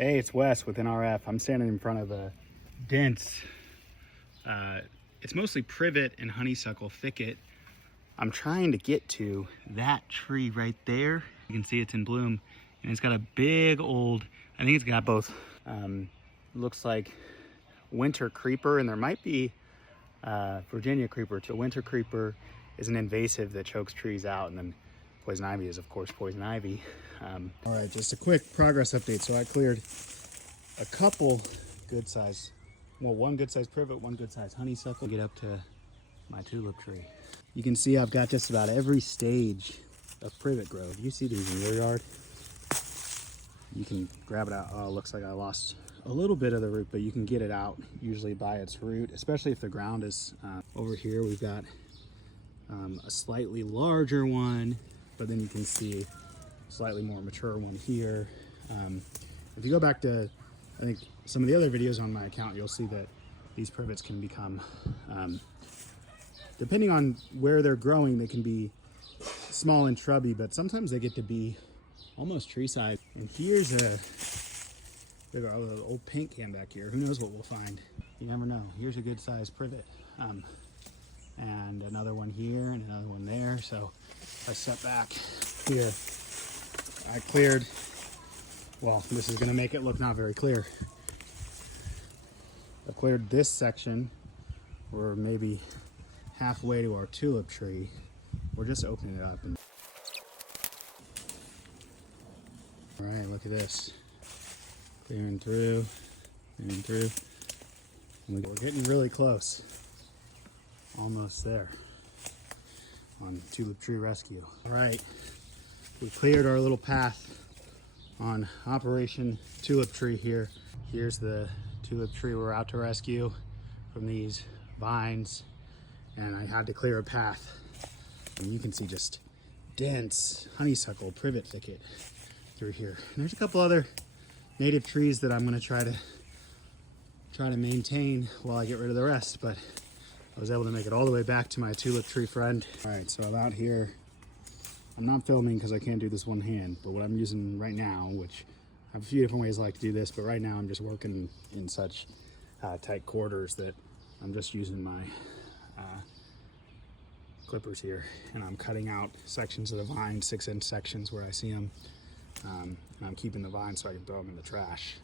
Hey, it's Wes with NRF. I'm standing in front of a dense, it's mostly privet and honeysuckle thicket. I'm trying to get to that tree right there. You can see it's in bloom, and it's got a big old, I think it's got both, looks like winter creeper, and there might be Virginia creeper. The winter creeper is an invasive that chokes trees out, and then poison ivy is, of course, poison ivy. All right, just a quick progress update. So I cleared a couple good size, well, one good size privet, one good size honeysuckle. Get up to my tulip tree. You can see I've got just about every stage of privet growth. You see these in your yard. You can grab it out. Oh, it looks like I lost a little bit of the root, but you can get it out usually by its root, especially if the ground is over here. We've got a slightly larger one, but then you can see slightly more mature one here. If you go back to, I think, some of the other videos on my account, you'll see that these privets can become, depending on where they're growing, they can be small and shrubby, but sometimes they get to be almost tree size. And here's a little old paint can back here. Who knows what we'll find? You never know. Here's a good sized privet. And another one here and another one there. So I step back here. I cleared, well, this is gonna make it look not very clear. I cleared this section. We're maybe halfway to our tulip tree. We're just opening it up. All right, look at this. Clearing through, clearing through. And we're getting really close. Almost there on tulip tree rescue. All right, we cleared our little path on Operation Tulip Tree here. Here's the tulip tree we're out to rescue from these vines, and I had to clear a path. And you can see just dense honeysuckle privet thicket through here. And there's a couple other native trees that I'm gonna try to maintain while I get rid of the rest, but I was able to make it all the way back to my tulip tree friend. All right, so I'm out here. I'm not filming because I can't do this one hand, but what I'm using right now, which I have a few different ways I like to do this, but right now I'm just working in such tight quarters that I'm just using my clippers here, and I'm cutting out sections of the vine, 6-inch sections where I see them, and I'm keeping the vines so I can throw them in the trash.